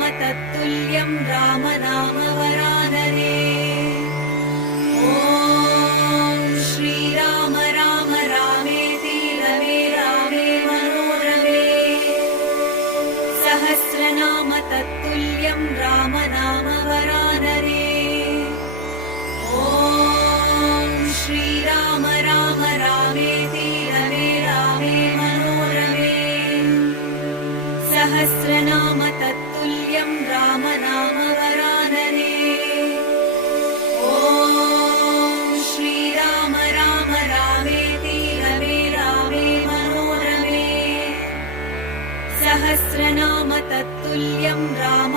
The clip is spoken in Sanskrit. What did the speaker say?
सहस्रनाम तत्तुल्यं राम नाम वरानने। ॐ श्रीराम राम रामेति रमे रामे मनोरमे। सहस्रनाम तत्तुल्यं राम नाम वरानने। ॐ श्रीराम राम रामेति रमे रामे मनोरमे। सहस्रनाम तत्तुल्यं राम नाम वरानने। ॐ श्रीराम राम रामेति रमे रामे मनोरमे। सहस्रनाम तत्तुल्यं राम